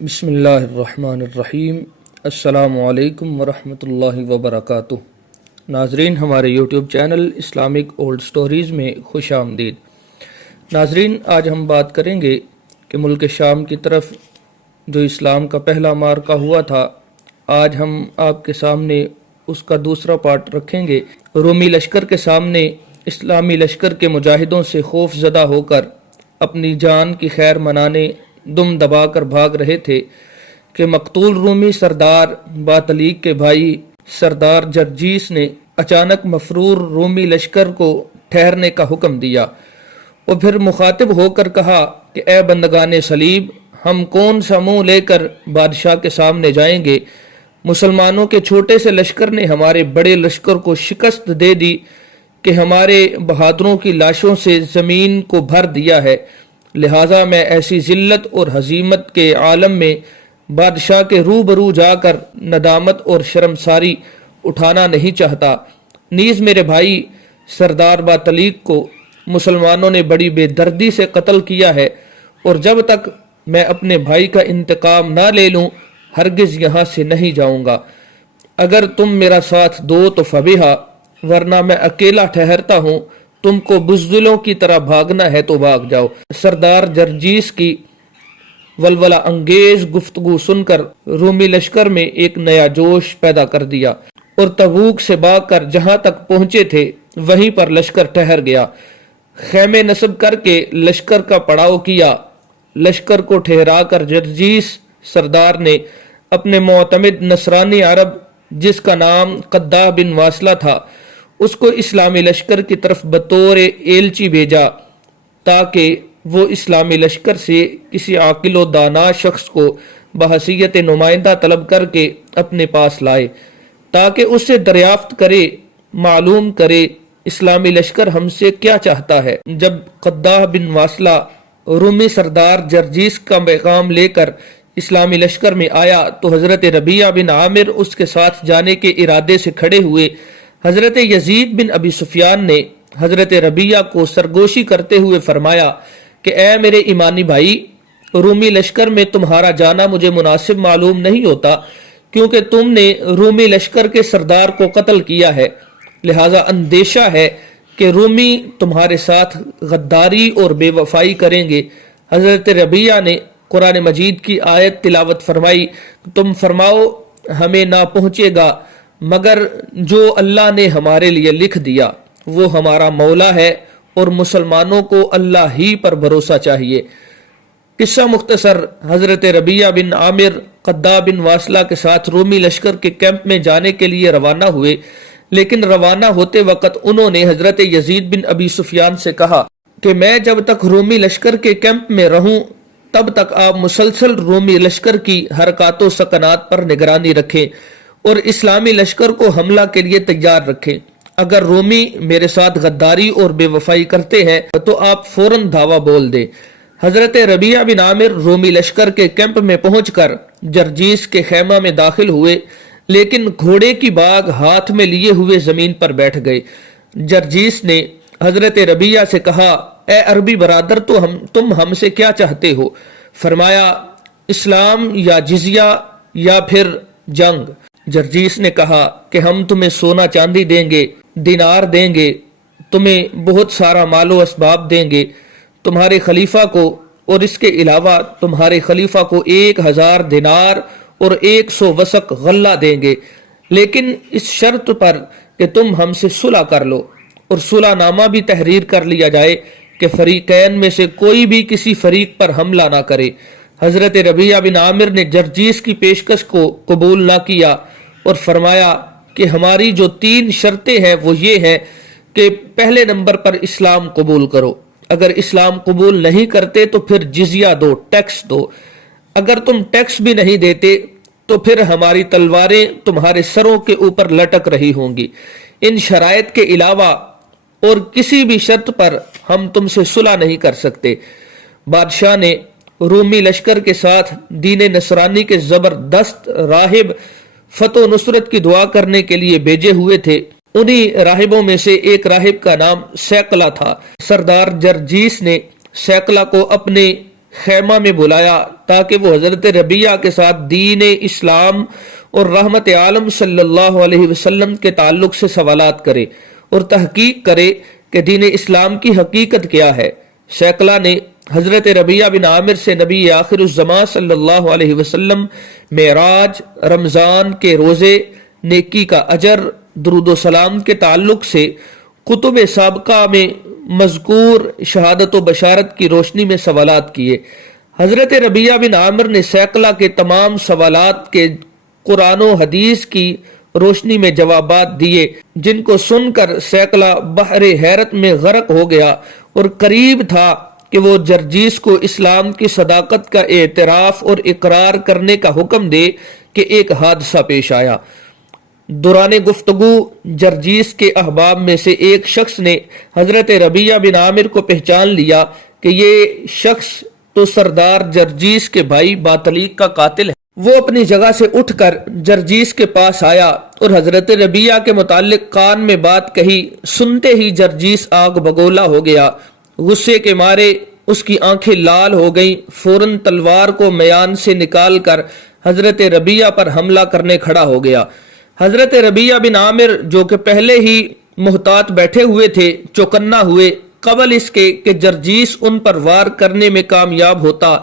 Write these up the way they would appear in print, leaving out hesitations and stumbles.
بسم اللہ الرحمن الرحیم۔ السلام علیکم ورحمۃ اللہ وبرکاتہ۔ ناظرین، ہمارے YouTube channel Islamic old stories میں خوش آمدید۔ ناظرین، آج ہم بات کریں گے کہ ملک شام کی طرف جو اسلام کا پہلا معرکہ ہوا تھا، آج ہم آپ کے سامنے اس کا دوسرا پارٹ رکھیں گے۔ رومی لشکر کے سامنے اسلامی لشکر کے مجاہدوں سے خوف زدہ ہو کر اپنی جان کی خیر منانے دم دبا کر بھاگ رہے تھے کہ مقتول رومی سردار باطلیق کے بھائی سردار جرجیس نے اچانک مفرور رومی لشکر کو ٹھہرنے کا حکم دیا اور پھر مخاطب ہو کر کہا کہ اے بندگان صلیب، ہم کون سا منہ لے کر بادشاہ کے سامنے جائیں گے؟ مسلمانوں کے چھوٹے سے لشکر نے ہمارے بڑے لشکر کو شکست دے دی کہ ہمارے بہادروں کی لاشوں سے زمین کو بھر دیا ہے، لہٰذا میں ایسی ذلت اور ہزیمت کے عالم میں بادشاہ کے روبرو جا کر ندامت اور شرمساری اٹھانا نہیں چاہتا۔ نیز میرے بھائی سردار باطلیق کو مسلمانوں نے بڑی بے دردی سے قتل کیا ہے، اور جب تک میں اپنے بھائی کا انتقام نہ لے لوں ہرگز یہاں سے نہیں جاؤں گا۔ اگر تم میرا ساتھ دو تو فبیہا، ورنہ میں اکیلا ٹھہرتا ہوں، تم کو بزدلوں کی طرح بھاگنا ہے تو بھاگ جاؤ۔ سردار جرجیس کی ولولہ انگیز گفتگو سن کر رومی لشکر میں ایک نیا جوش پیدا کر دیا، اور تبوک سے بھاگ کر جہاں تک پہنچے تھے وہیں پر لشکر ٹھہر گیا۔ خیمے نصب کر کے لشکر کا پڑاؤ کیا۔ لشکر کو ٹھہرا کر جرجیس سردار نے اپنے معتمد نصرانی عرب، جس کا نام قدہ بن واصلہ تھا، اس کو اسلامی لشکر کی طرف بطور ایلچی بھیجا تاکہ وہ اسلامی لشکر سے کسی عاقل و دانا شخص کو بحیثیت نمائندہ طلب کر کے اپنے پاس لائے، تاکہ اس سے دریافت کرے، معلوم کرے اسلامی لشکر ہم سے کیا چاہتا ہے۔ جب قدہ بن واصلہ رومی سردار جرجیس کا پیغام لے کر اسلامی لشکر میں آیا تو حضرت ربیعہ بن عامر اس کے ساتھ جانے کے ارادے سے کھڑے ہوئے۔ حضرت یزید بن ابی سفیان نے حضرت ربیعہ کو سرگوشی کرتے ہوئے فرمایا کہ اے میرے ایمانی بھائی، رومی لشکر میں تمہارا جانا مجھے مناسب معلوم نہیں ہوتا، کیونکہ تم نے رومی لشکر کے سردار کو قتل کیا ہے، لہذا اندیشہ ہے کہ رومی تمہارے ساتھ غداری اور بے وفائی کریں گے۔ حضرت ربیعہ نے قرآن مجید کی آیت تلاوت فرمائی، تم فرماؤ ہمیں نہ پہنچے گا مگر جو اللہ نے ہمارے لیے لکھ دیا، وہ ہمارا مولا ہے، اور مسلمانوں کو اللہ ہی پر بھروسہ چاہیے۔ قصہ مختصر، حضرت ربیعہ بن عامر قدہ بن واصلہ کے ساتھ رومی لشکر کے کیمپ میں جانے کے لیے روانہ ہوئے، لیکن روانہ ہوتے وقت انہوں نے حضرت یزید بن ابی سفیان سے کہا کہ میں جب تک رومی لشکر کے کیمپ میں رہوں تب تک آپ مسلسل رومی لشکر کی حرکات و سکنات پر نگرانی رکھیں اور اسلامی لشکر کو حملہ کے لیے تیار رکھیں۔ اگر رومی میرے ساتھ غداری اور بے وفائی کرتے ہیں تو آپ فوراً دھاوا بول دیں۔ حضرت ربیعہ بن عامر رومی لشکر کے کیمپ میں پہنچ کر جرجیس کے خیمہ میں داخل ہوئے، لیکن گھوڑے کی باگ ہاتھ میں لیے ہوئے زمین پر بیٹھ گئے۔ جرجیس نے حضرت ربیعہ سے کہا، اے عربی برادر، تم ہم سے کیا چاہتے ہو؟ فرمایا، اسلام یا جزیہ یا پھر جنگ۔ جرجیس نے کہا کہ ہم تمہیں سونا چاندی دیں گے، دینار دیں گے، تمہیں بہت سارا مال و اسباب دیں گے، تمہارے خلیفہ کو اور اس کے علاوہ تمہارے خلیفہ کو 1000 دینار اور 100 وسق غلہ دیں گے، لیکن اس شرط پر کہ تم ہم سے صلح کر لو اور صلح نامہ بھی تحریر کر لیا جائے کہ فریقین میں سے کوئی بھی کسی فریق پر حملہ نہ کرے۔ حضرت ربیعہ بن عامر نے جرجیس کی پیشکش کو قبول نہ کیا اور فرمایا کہ ہماری جو 3 شرطیں ہیں وہ یہ ہیں کہ پہلے نمبر پر اسلام قبول کرو، اگر اسلام قبول نہیں کرتے تو پھر جزیہ دو، ٹیکس دو، اگر تم ٹیکس بھی نہیں دیتے تو پھر ہماری تلواریں تمہارے سروں کے اوپر لٹک رہی ہوں گی۔ ان شرائط کے علاوہ اور کسی بھی شرط پر ہم تم سے صلح نہیں کر سکتے۔ بادشاہ نے رومی لشکر کے ساتھ دین نصرانی کے زبردست راہب فتح و نصرت کی دعا کرنے کے لیے بھیجے ہوئے تھے۔ انہی راہبوں میں سے ایک راہب کا نام سیکلہ تھا۔ سردار جرجیس نے سیکلہ کو اپنے خیمہ میں بلایا تاکہ وہ حضرت ربیہ کے ساتھ دین اسلام اور رحمت عالم صلی اللہ علیہ وسلم کے تعلق سے سوالات کرے اور تحقیق کرے کہ دین اسلام کی حقیقت کیا ہے۔ سیکلا نے حضرت ربیہ بن عامر سے نبی آخر الزمان صلی اللہ علیہ وسلم، معراج، رمضان کے روزے، نیکی کا اجر، درود و سلام کے تعلق سے کتب سابقہ میں مذکور شہادت و بشارت کی روشنی میں سوالات کیے۔ حضرت ربیہ بن عامر نے سیکلا کے تمام سوالات کے قرآن و حدیث کی روشنی میں جوابات دیے، جن کو سن کر سیکلا بحر حیرت میں غرق ہو گیا اور قریب تھا کہ وہ جرجیس کو اسلام کی صداقت کا اعتراف اور اقرار کرنے کا حکم دے کہ ایک حادثہ پیش آیا۔ دوران گفتگو جرجیس کے احباب میں سے ایک شخص نے حضرت ربیہ بن عامر کو پہچان لیا کہ یہ شخص تو سردار جرجیس کے بھائی باطلیق کا قاتل ہے۔ وہ اپنی جگہ سے اٹھ کر جرجیس کے پاس آیا اور حضرت ربیہ کے متعلق کان میں بات کہی۔ سنتے ہی جرجیس آگ بگولا ہو گیا، غصے کے مارے اس کی آنکھیں لال ہو گئیں۔ فوراً تلوار کو میان سے نکال کر حضرت ربیہ پر حملہ کرنے کھڑا ہو گیا۔ حضرت ربیہ بن عامر جو کہ پہلے ہی محتاط بیٹھے ہوئے تھے، چوکنا ہوئے۔ قبل اس کے کہ جرجیس ان پر وار کرنے میں کامیاب ہوتا،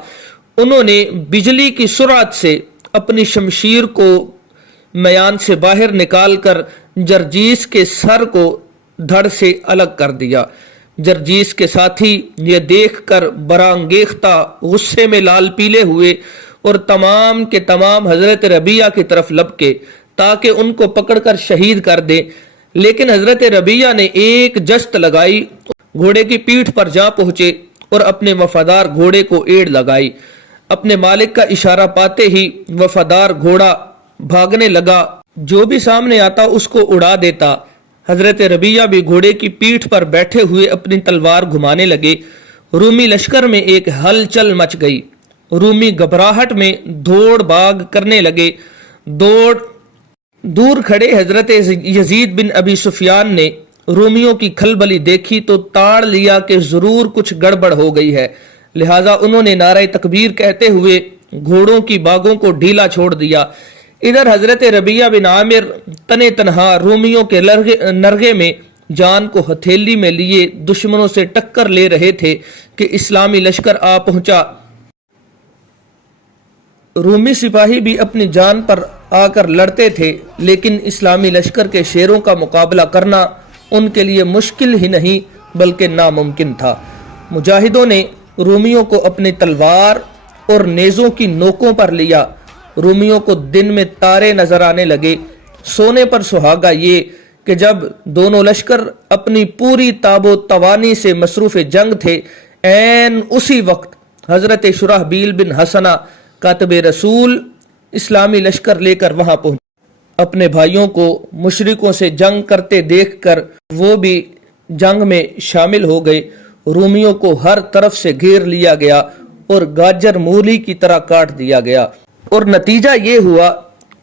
انہوں نے بجلی کی سرعت سے اپنی شمشیر کو میان سے باہر نکال کر جرجیس کے سر کو دھڑ سے الگ کر دیا۔ جرجیس کے ساتھی یہ دیکھ کر برانگیختہ غصے میں لال پیلے ہوئے اور تمام کے تمام حضرت ربیہ کی طرف لپکے تاکہ ان کو پکڑ کر شہید کر دیں، لیکن حضرت ربیہ نے ایک جست لگائی، گھوڑے کی پیٹھ پر جا پہنچے اور اپنے وفادار گھوڑے کو ایڑ لگائی۔ اپنے مالک کا اشارہ پاتے ہی وفادار گھوڑا بھاگنے لگا، جو بھی سامنے آتا اس کو اڑا دیتا۔ حضرت ربیہ بھی گھوڑے کی پیٹھ پر بیٹھے ہوئے اپنی تلوار گھمانے لگے۔ رومی لشکر میں ایک ہلچل مچ گئی۔ رومی گھبراہٹ میں دوڑ بھاگ کرنے لگے۔ دور کھڑے حضرت یزید بن ابی سفیان نے رومیوں کی کھلبلی دیکھی تو تاڑ لیا کہ ضرور کچھ گڑبڑ ہو گئی ہے، لہٰذا انہوں نے نعرہ تکبیر کہتے ہوئے گھوڑوں کی باگوں کو ڈھیلا چھوڑ دیا۔ ادھر حضرت ربیہ بن عامر تنے تنہا رومیوں کے نرغے میں جان کو ہتھیلی میں لیے دشمنوں سے ٹکر لے رہے تھے کہ اسلامی لشکر آ پہنچا۔ رومی سپاہی بھی اپنی جان پر آ کر لڑتے تھے، لیکن اسلامی لشکر کے شیروں کا مقابلہ کرنا ان کے لیے مشکل ہی نہیں بلکہ ناممکن تھا۔ مجاہدوں نے رومیوں کو اپنی تلوار اور نیزوں کی نوکوں پر لیا۔ رومیوں کو دن میں تارے نظر آنے لگے۔ سونے پر سہاگا یہ کہ جب دونوں لشکر اپنی پوری تاب و توانی سے مصروف جنگ تھے، عین اسی وقت حضرت شرحبیل بن حسنہ کاتب رسول اسلامی لشکر لے کر وہاں پہنچے۔ اپنے بھائیوں کو مشرکوں سے جنگ کرتے دیکھ کر وہ بھی جنگ میں شامل ہو گئے۔ رومیوں کو ہر طرف سے گھیر لیا گیا اور گاجر مولی کی طرح کاٹ دیا گیا، اور نتیجہ یہ ہوا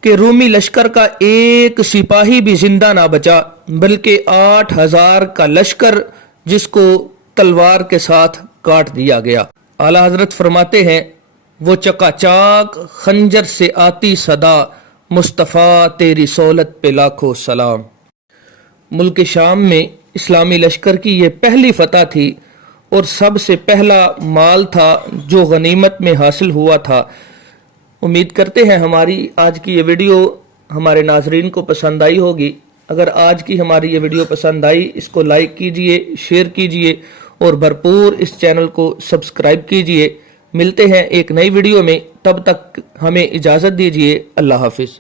کہ رومی لشکر کا ایک سپاہی بھی زندہ نہ بچا، بلکہ 8000 کا لشکر جس کو تلوار کے ساتھ کاٹ دیا گیا۔ اعلیٰ حضرت فرماتے ہیں، وہ چکا چاک خنجر سے آتی صدا، مصطفیٰ تیری سہولت پہ لاکھوں سلام۔ ملک شام میں اسلامی لشکر کی یہ پہلی فتح تھی اور سب سے پہلا مال تھا جو غنیمت میں حاصل ہوا تھا۔ امید کرتے ہیں ہماری آج کی یہ ویڈیو ہمارے ناظرین کو پسند آئی ہوگی۔ اگر آج کی ہماری یہ ویڈیو پسند آئی، اس کو لائک کیجئے، شیئر کیجئے اور بھرپور اس چینل کو سبسکرائب کیجئے۔ ملتے ہیں ایک نئی ویڈیو میں، تب تک ہمیں اجازت دیجئے۔ اللہ حافظ۔